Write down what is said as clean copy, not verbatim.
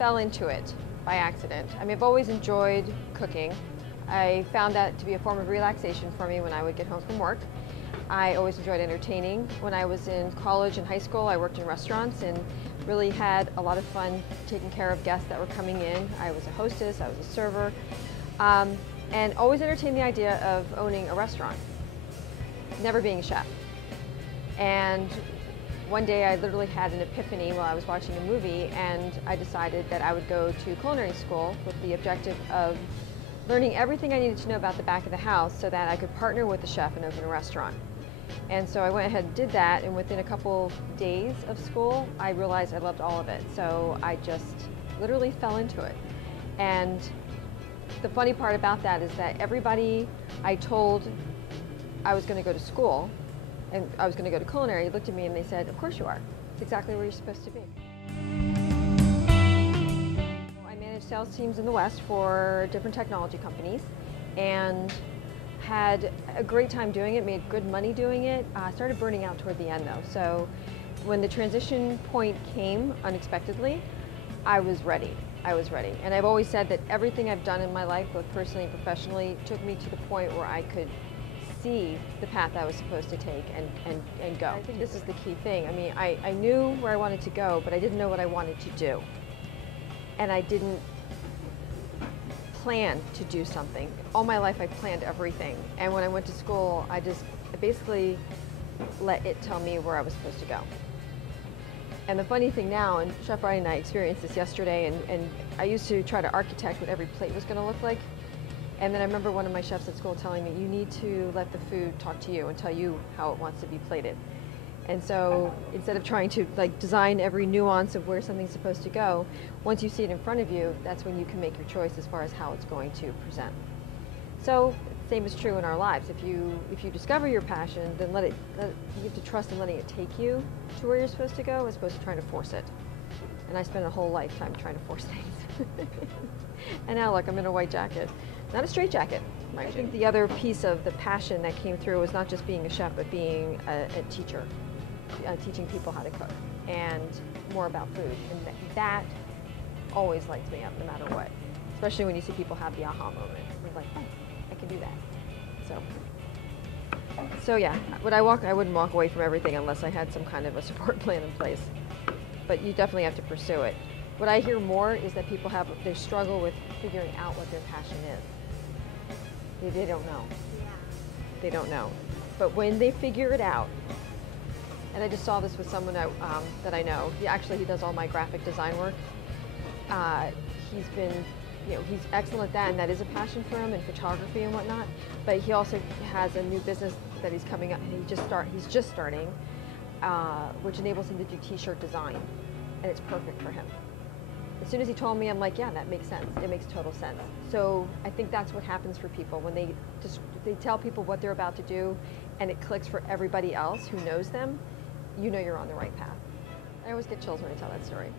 fell into it by accident. I mean, I've always enjoyed cooking. I found that to be a form of relaxation for me when I would get home from work. I always enjoyed entertaining. When I was in college and high school, I worked in restaurants and really had a lot of fun taking care of guests that were coming in. I was a hostess, I was a server, and always entertained the idea of owning a restaurant, never being a chef. And one day I literally had an epiphany while I was watching a movie, and I decided that I would go to culinary school with the objective of learning everything I needed to know about the back of the house so that I could partner with the chef and open a restaurant. And so I went ahead and did that, and within a couple days of school, I realized I loved all of it. So I just literally fell into it. And the funny part about that is that everybody I told I was going to go to school and I was going to go to culinary looked at me and they said, "Of course you are. It's exactly where you're supposed to be." I managed sales teams in the West for different technology companies and had a great time doing it, made good money doing it. Started burning out toward the end though. So when the transition point came unexpectedly, I was ready. I was ready. And I've always said that everything I've done in my life, both personally and professionally, took me to the point where I could see the path I was supposed to take and go. I think this is the key thing. I mean, I knew where I wanted to go, but I didn't know what I wanted to do. And I didn't plan to do something. All my life I planned everything. And when I went to school, I basically let it tell me where I was supposed to go. And the funny thing now, and Chef Riley and I experienced this yesterday, and I used to try to architect what every plate was going to look like. And then I remember one of my chefs at school telling me, you need to let the food talk to you and tell you how it wants to be plated. And so instead of trying to design every nuance of where something's supposed to go, once you see it in front of you, that's when you can make your choice as far as how it's going to present. So same is true in our lives. If you discover your passion, then you have to trust in letting it take you to where you're supposed to go as opposed to trying to force it. And I spent a whole lifetime trying to force things. And now look, I'm in a white jacket. Not a straight jacket, mind you. I think the other piece of the passion that came through was not just being a chef, but being a teacher, teaching people how to cook and more about food. And that always lights me up no matter what, especially when you see people have the aha moment. You're like, oh, I can do that. So yeah, I wouldn't walk away from everything unless I had some kind of a support plan in place. But you definitely have to pursue it. What I hear more is that people they struggle with figuring out what their passion is. They don't know. Yeah. They don't know. But when they figure it out, and I just saw this with someone that I know. He does all my graphic design work. He's excellent at that, and that is a passion for him, and photography and whatnot. But he also has a new business that he's coming up. He's just starting, which enables him to do T-shirt design, and it's perfect for him. As soon as he told me, I'm like, yeah, that makes sense. It makes total sense. So I think that's what happens for people when they tell people what they're about to do, and it clicks for everybody else who knows them. You know you're on the right path. I always get chills when I tell that story.